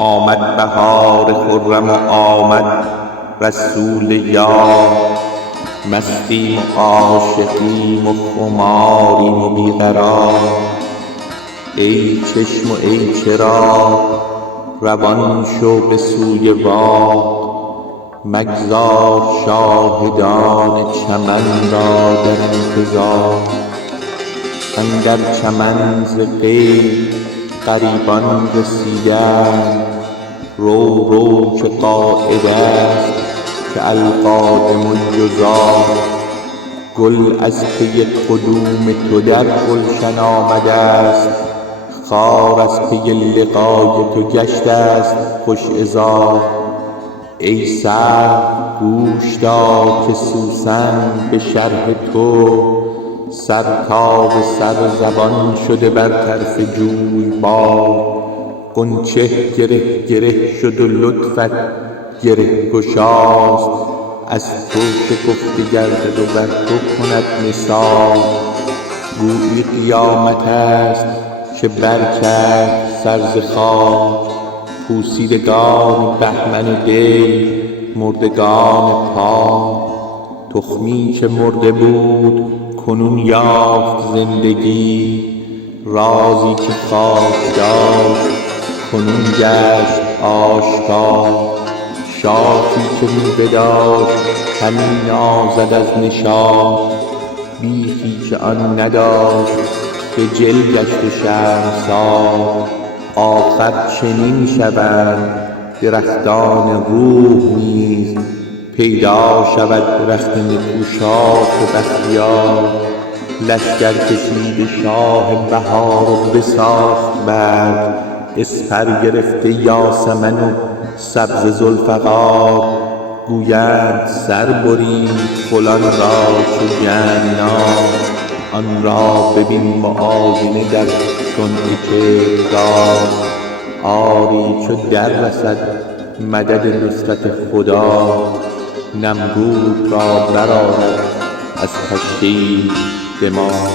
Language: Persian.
آمد بهار خرم و آمد رسول یار. مستیم و عاشقیم و خماریم و بیقرار. ای چشم و ای چراغ روان شو به سوی باغ. مگذار شاهدان چمن را در انتظار. اندر چمن ز غیب غریبان رسیدند. رو رو که قاید است که القادم الجزار. گل از پی قدوم تو در گلشن آمده است. خار از پی لقای تو گشته است خوش عذار. ای سرو گوش دار که سوسن به شرح تو سر تا به سر زبان شده بر طرف جویبار. غنچه گره گره شد و لطفت گره گشاست. از تو شکفته گردد و بر تو کند نثار. گویی قیامت است که برکرد سر ز خاک. پوسیدگان بهمن دی مردگان پاک. تخمی که مرده بود کنون یافت زندگی. رازی که خاک داشت کنون گشت آشکار. شاخی که میوه داشت همی نازد از نشاط. بیخی که آن نداشت خجل گشت و شرمسار. آخر چنین شوند درختان روح نیز. پیدا شود درخت نکوشاخ و بختیار. لشکر کشید شاه بهار و بساخت برگ. اسپر گرفته یاسمن و سبزه ذوالفقار. گویند سر برید فلان را چو جمنار. آن را ببین معاینه در صنع کردگار. آری چو در رسد مدد نصرت خدا. نمرود را برآرد از پشه دماغ.